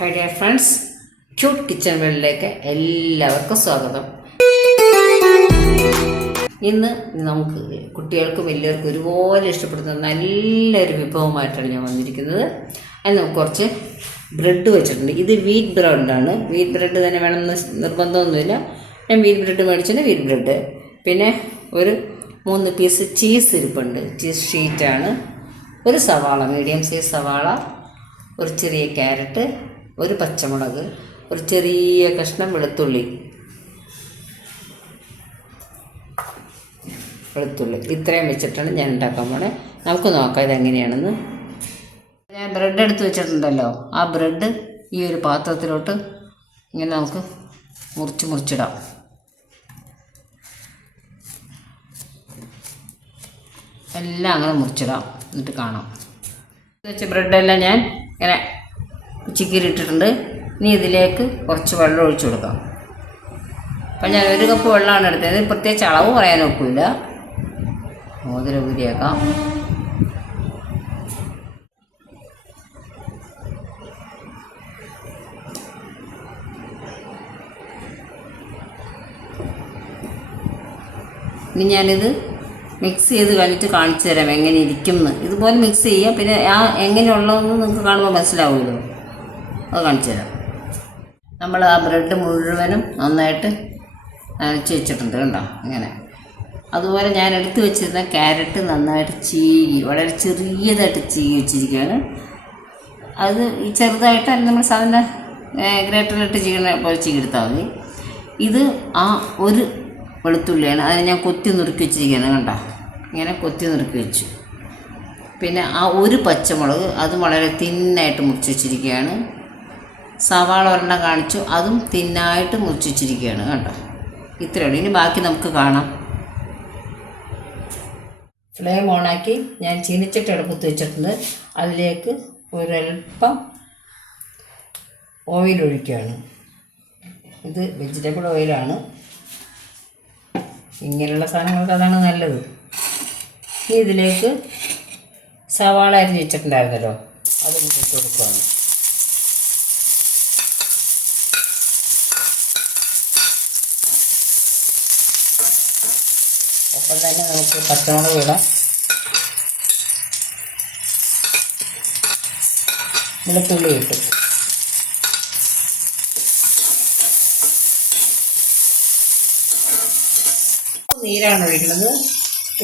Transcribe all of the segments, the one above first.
Hi dear friends cute kitchen വേൾഡിലേക്ക് എല്ലാവർക്കും സ്വാഗതം. ഇന്ന് നമുക്ക് കുട്ടികൾക്കും വലിയവർക്കും ഒരുപോലെ ഇഷ്ടപ്പെടുന്ന നല്ലൊരു വിഭവമായിട്ടാണ് ഞാൻ വന്നിരിക്കുന്നത്. അത് നമുക്ക് കുറച്ച് ബ്രെഡ് വെച്ചിട്ടുണ്ട്. ഇത് വീറ്റ് ബ്രെഡാണ് വീറ്റ് ബ്രെഡ് തന്നെ വേണമെന്ന് നിർബന്ധമൊന്നുമില്ല. ഞാൻ വീറ്റ് ബ്രെഡ് മേടിച്ചിട്ട് വീറ്റ് ബ്രെഡ് പിന്നെ ഒരു മൂന്ന് പീസ് ചീസ് ഇരിപ്പുണ്ട്. ചീസ് ഷീറ്റാണ് ഒരു സവാള മീഡിയം സൈസ് സവാള ഒരു ചെറിയ ക്യാരറ്റ് ഒരു പച്ചമുളക് ഒരു ചെറിയ കഷ്ണം വെളുത്തുള്ളി. വെളുത്തുള്ളി. ഇത്രയും വെച്ചിട്ടാണ് ഞാൻ ഉണ്ടാക്കാൻ പോണേ. നമുക്ക് നോക്കാം ഇതെങ്ങനെയാണെന്ന്. ഞാൻ ബ്രെഡ് എടുത്ത് വെച്ചിട്ടുണ്ടല്ലോ. ആ ബ്രെഡ് ഈ ഒരു പാത്രത്തിലോട്ട് ഇങ്ങനെ നമുക്ക് മുറിച്ച് മുറിച്ചിടാം. എല്ലാം അങ്ങനെ മുറിച്ചിടാം. എന്നിട്ട് കാണാം. വെച്ച ബ്രെഡെല്ലാം ഞാൻ ഇങ്ങനെ ചിക്കിരിട്ടിട്ടുണ്ട്. ഇനി ഇതിലേക്ക് കുറച്ച് വെള്ളം ഒഴിച്ചു കൊടുക്കാം. അപ്പം ഞാൻ ഒരു കപ്പ് വെള്ളമാണ് എടുത്തത്. പ്രത്യേകിച്ച് അളവ് പറയാൻ ഒക്കില്ല. മോതിര ഊരിയാക്കാം. ഇനി ഞാനിത് മിക്സ് ചെയ്ത് കഴിഞ്ഞിട്ട് കാണിച്ചു തരാം എങ്ങനെ ഇരിക്കും എന്ന് ഇതുപോലെ മിക്സ് ചെയ്യാം. പിന്നെ ആ എങ്ങനെയുള്ളതെന്ന് നിങ്ങൾക്ക് കാണുമ്പോൾ മനസ്സിലാവുമല്ലോ. അത് കാണിച്ചു തരാം. നമ്മൾ ആ ബ്രെഡ് മുഴുവനും നന്നായിട്ട് നനച്ച് വെച്ചിട്ടുണ്ട് കണ്ടോ? ഇങ്ങനെ. അതുപോലെ ഞാൻ എടുത്ത് വെച്ചിരുന്ന ക്യാരറ്റ് നന്നായിട്ട് ചീകി വളരെ ചെറിയതായിട്ട് ചീകി വെച്ചിരിക്കുകയാണ്. അത് ഈ ചെറുതായിട്ട് നമ്മൾ സാധാരണ ഗ്രേറ്ററിലിട്ട് ചീകണ പോലെ ചീകെടുത്താൽ മതി. ഇത് ആ ഒരു വെളുത്തുള്ളിയാണ് അതിനെ ഞാൻ കൊത്തി നുറുക്കി വെച്ചിരിക്കുകയാണ് കണ്ടോ? ഇങ്ങനെ കൊത്തി നുറുക്കി വെച്ചു. പിന്നെ ആ ഒരു പച്ചമുളക് അതും വളരെ തിന്നായിട്ട് മുറിച്ച് വെച്ചിരിക്കുകയാണ്. സവാള ഒരെണ്ണം കാണിച്ചു. അതും തിന്നായിട്ട് മുറിച്ചിരിക്കുകയാണ് കേട്ടോ. ഇത്രയാണ് ഇനി ബാക്കി നമുക്ക് കാണാം. ഫ്ലെയിം ഓണാക്കി ഞാൻ ചീനിച്ചിട്ട് അടുപ്പത്ത് വെച്ചിട്ടുണ്ട്. അതിലേക്ക് ഒരൽപ്പം ഓയിൽ ഒഴിക്കുകയാണ്. ഇത് വെജിറ്റബിൾ ഓയിലാണ്. ഇങ്ങനെയുള്ള സാധനങ്ങൾക്ക് അതാണ് നല്ലത്. ഇതിലേക്ക് സവാള അരിഞ്ഞ് വെച്ചിട്ടുണ്ടായിരുന്നല്ലോ അത് ഇട്ട് കൊടുക്കുകയാണ്. ഒപ്പം തന്നെ നമുക്ക് പച്ചമുളക് ഇടാം. വെളുത്തുള്ളി ഇട്ടു നീരാണ് ഒഴിക്കുന്നത്.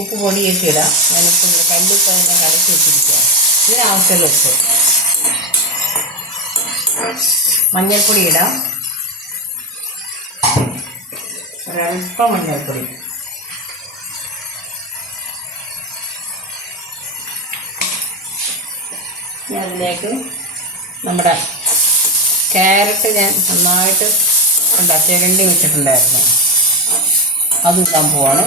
ഉപ്പ് പൊടിയൊക്കെ ഇടാം. ഞാനിപ്പോൾ കല്ലുപ്പ് തന്നെ കലക്കി വെച്ചിരിക്കുക. ഇതിനാവശ്യമുള്ള ഉപ്പ്. മഞ്ഞൾപ്പൊടി ഇടാം. ഒരൽപ്പം മഞ്ഞൾപ്പൊടി. ഇനി അതിലേക്ക് നമ്മുടെ ക്യാരറ്റ് ഞാൻ നന്നായിട്ട് ഉണ്ടാ ചിരണ്ടി വെച്ചിട്ടുണ്ടായിരുന്നു. അത് ഇടാൻ പോവാണ്.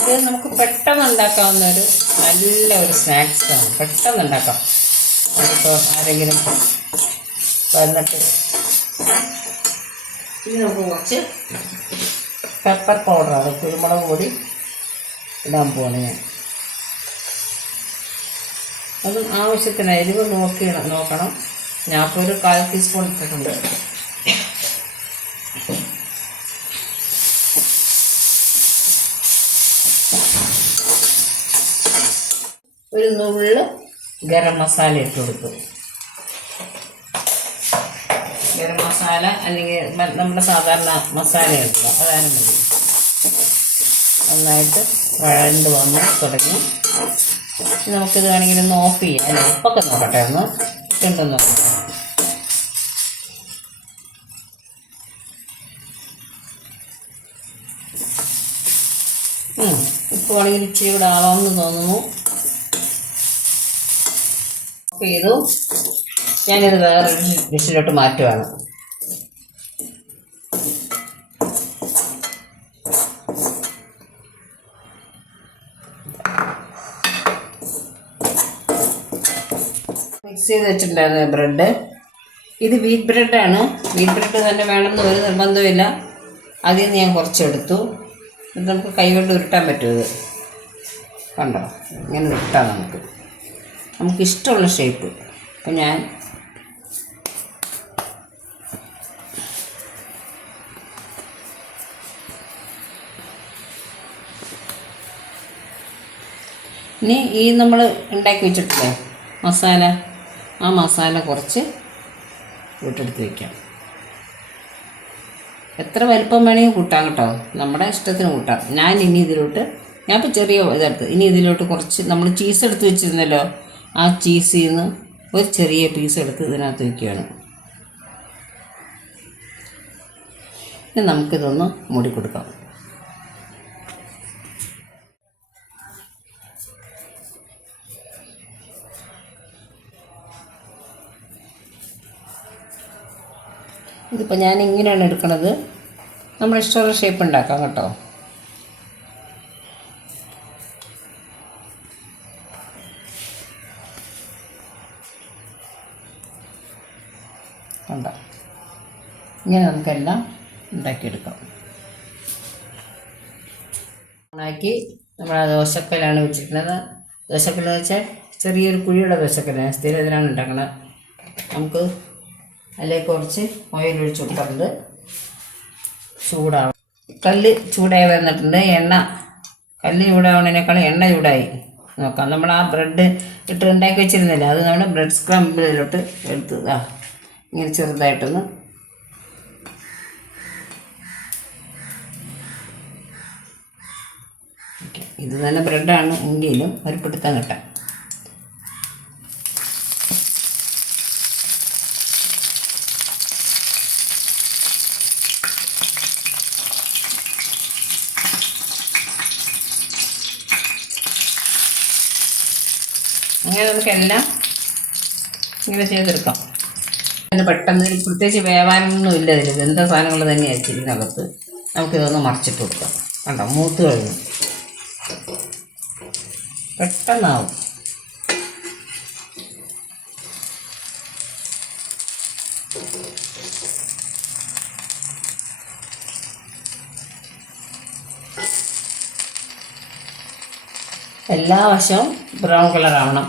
ഇത് നമുക്ക് പെട്ടെന്ന് ഉണ്ടാക്കാവുന്ന ഒരു നല്ല ഒരു സ്നാക്സാണ് പെട്ടെന്ന് ഉണ്ടാക്കാം. ഇപ്പോൾ ആരെങ്കിലും വന്നിട്ട് ഇത് നമുക്ക് കുറച്ച് പെപ്പർ പൗഡറാണ് കുരുമുളക് പൊടി ഇടാൻ പോവാണ് ഞാൻ. അതും ആവശ്യത്തിന് എരിവ് നോക്കി നോക്കണം. ഞാൻ ഇപ്പോൾ ഒരു കാൽ ടീസ്പൂൺ ഇട്ടിട്ടുണ്ട്. ഒരു നുള്ള് ഗരം മസാല ഇട്ട് കൊടുത്തു. മസാല അല്ലെങ്കിൽ നമ്മുടെ സാധാരണ മസാല എടുക്കുക അതാണ് മതി. നന്നായിട്ട് വഴണ്ട് വന്ന് തുടങ്ങി. നമുക്കിത് വേണമെങ്കിൽ ഒന്ന് ഓഫ് ചെയ്യാം അല്ലെ? ഉപ്പൊക്കെ നോക്കട്ടെ ഒന്ന്. ഉണ്ടെന്ന് ഇപ്പോൾ വേണമെങ്കിൽ ഇച്ചിരി കൂടെ ആവാമെന്ന് തോന്നുന്നു. ഓഫ് ചെയ്തു. ഞാനിത് വേറൊരു ഡിഷിലോട്ട് മാറ്റുവാണ്. മിക്സ് ചെയ്ത് വെച്ചിട്ടുണ്ടായിരുന്നു ബ്രെഡ്. ഇത് വീറ്റ് ബ്രെഡാണ് വീറ്റ് ബ്രെഡ് തന്നെ വേണമെന്ന് ഒരു നിർബന്ധമില്ല അതിൽ നിന്ന് ഞാൻ കുറച്ചെടുത്തു. ഇത് നമുക്ക് കൈകൊണ്ട് ഉരുട്ടാൻ പറ്റും ഇത്. കണ്ടോ? ഇങ്ങനെ ഉരുട്ടാം നമുക്ക്. നമുക്ക് ഇഷ്ടമുള്ള ഷേപ്പ് അപ്പം ഞാൻ ഇനി ഈ നമ്മൾ ഉണ്ടാക്കി വെച്ചിട്ടില്ലേ? മസാല. ആ മസാല കുറച്ച് വീട്ടെടുത്ത് വയ്ക്കാം എത്ര വലിപ്പം വേണമെങ്കിൽ കൂട്ടാം കേട്ടോ. നമ്മുടെ ഇഷ്ടത്തിന് കൂട്ടാം. ഞാൻ ഇനി ഇതിലോട്ട് ഞാൻ ഇപ്പോൾ ചെറിയ ഇതെടുത്ത് ഇനി ഇതിലോട്ട് കുറച്ച് നമ്മൾ ചീസ് എടുത്ത് വെച്ചിരുന്നല്ലോ ആ ചീസിൽ നിന്ന് ഒരു ചെറിയ പീസ് എടുത്ത് ഇതിനകത്ത് വയ്ക്കുകയാണ് ഇനി നമുക്കിതൊന്ന് മൂടി കൊടുക്കാം. ഇതിപ്പോൾ ഞാൻ ഇങ്ങനെയാണ് എടുക്കുന്നത് നമ്മുടെ ഇഷ്ടമുള്ള ഷേപ്പ് ഉണ്ടാക്കാം കേട്ടോ. കണ്ടോ. ഇങ്ങനെ നമുക്കെല്ലാം ഉണ്ടാക്കിയെടുക്കാം. ഉണ്ടാക്കി നമ്മൾ ആ ദോശക്കല്ലാണ് വെച്ചിരിക്കുന്നത്. ദോശക്കല്ല് എന്ന് വെച്ചാൽ ചെറിയൊരു കുഴിയുള്ള ദോശക്കല്ലാണ്. സ്ഥിരം ഇതിലാണ് ഉണ്ടാക്കുന്നത് നമുക്ക് അതിലേക്ക് കുറച്ച് ഓയിൽ ഒഴിച്ച് ചൂടാവും കല്ല് ചൂടായി വന്നിട്ടുണ്ട്. എണ്ണ കല്ല് ചൂടാവണേക്കാളും എണ്ണ ചൂടായി. നോക്കാം. നമ്മൾ ആ ബ്രെഡ് ഇട്ട് ഉണ്ടാക്കി വെച്ചിരുന്നില്ല? അത് നമ്മൾ ബ്രെഡ് സ്ക്രംബിലോട്ട് എടുത്ത് ആ ഇങ്ങനെ ചെറുതായിട്ടൊന്ന്. ഇത് തന്നെ ബ്രെഡാണ് എങ്കിലും ഒരു പിടുത്തം കിട്ടാൻ അങ്ങനെ നമുക്കെല്ലാം ഇങ്ങനെ ചെയ്തെടുക്കാം. പിന്നെ പെട്ടെന്ന് പ്രത്യേകിച്ച് വേവാനൊന്നും ഇല്ല ഇതിൽ വെന്ത സാധനങ്ങൾ തന്നെയാണ് ഇതിനകത്ത് നമുക്കിതൊന്ന് മറിച്ചിട്ട് കൊടുക്കാം. കണ്ടോ? മൂത്ത് കഴിഞ്ഞു. പെട്ടെന്നാവും. എല്ലാ വശവും ബ്രൗൺ കളർ ആവണം.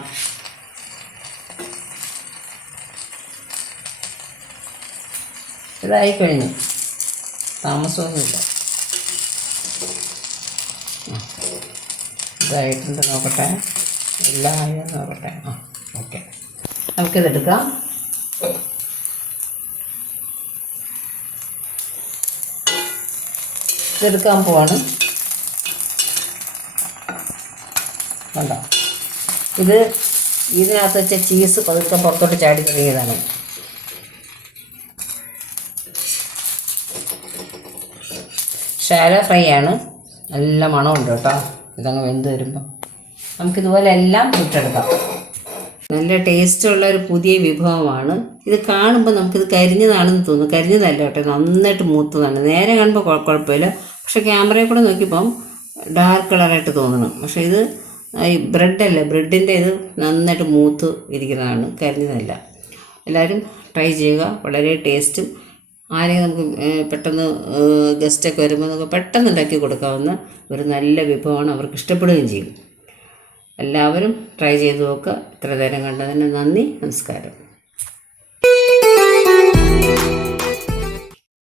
ഇതായി കഴിഞ്ഞു. താമസമൊന്നുമില്ല. ഇതായിട്ടുണ്ട്. നോക്കട്ടെ. എല്ലാം നോക്കട്ടെ. ആ ഓക്കെ. നമുക്കിതെടുക്കാം. ഇതെടുക്കാൻ പോവാണ്. കണ്ടോ? ഇത് ഇതിനകത്ത് വെച്ച ചീസ് പതുക്കെ പുറത്തോട്ട് ചാടി തുടങ്ങിയതാണ്. ഷാലോ ഫ്രൈ ആണ്. നല്ല മണമുണ്ട് കേട്ടോ. ഇതങ്ങ് വെന്ത് വരുമ്പോൾ നമുക്കിതുപോലെ എല്ലാം വിട്ടെടുക്കാം നല്ല ടേസ്റ്റുള്ള ഒരു പുതിയ വിഭവമാണ്. ഇത് കാണുമ്പോൾ നമുക്കിത് കരിഞ്ഞതാണെന്ന് തോന്നുന്നു. കരിഞ്ഞതല്ല കേട്ടോ. നന്നായിട്ട് മൂത്തതാണ്. നേരെ കാണുമ്പോൾ കുഴ- കുഴപ്പമില്ല. പക്ഷേ ക്യാമറയിൽ കൂടെ നോക്കിയപ്പം ഡാർക്ക് കളറായിട്ട് തോന്നണം. പക്ഷേ ഇത് ഈ ബ്രെഡല്ലേ ബ്രെഡിന്റെ ഇത് നന്നായിട്ട് മൂത്ത് ഇരിക്കുന്നതാണ്. കരിഞ്ഞതല്ല. എല്ലാവരും ട്രൈ ചെയ്യുക. വളരെ ടേസ്റ്റും ആരെയും നമുക്ക് പെട്ടെന്ന് ഗസ്റ്റൊക്കെ വരുമ്പോൾ നമുക്ക് പെട്ടെന്ന് ഉണ്ടാക്കി കൊടുക്കാവുന്ന ഒരു നല്ല വിഭവമാണ് അവർക്ക് ഇഷ്ടപ്പെടുകയും ചെയ്യും. എല്ലാവരും ട്രൈ ചെയ്ത് നോക്കുക. ഇത്ര നേരം കണ്ടതിന് നന്ദി നമസ്കാരം.